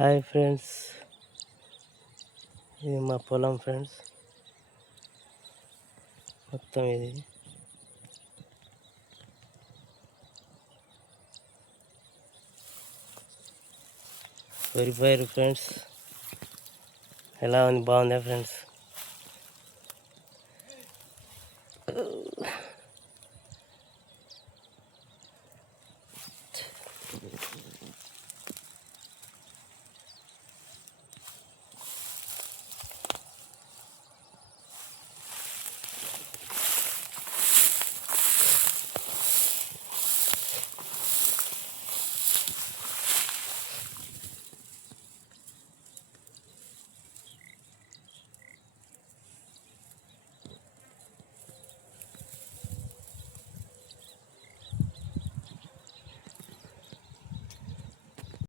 Hi friends. ఇది మా పొలం ఫ్రెండ్స్. మొత్తం ఇది. వరి ఫ్రెండ్స్. ఎలా ఉంది? బాగుందా ఫ్రెండ్స్?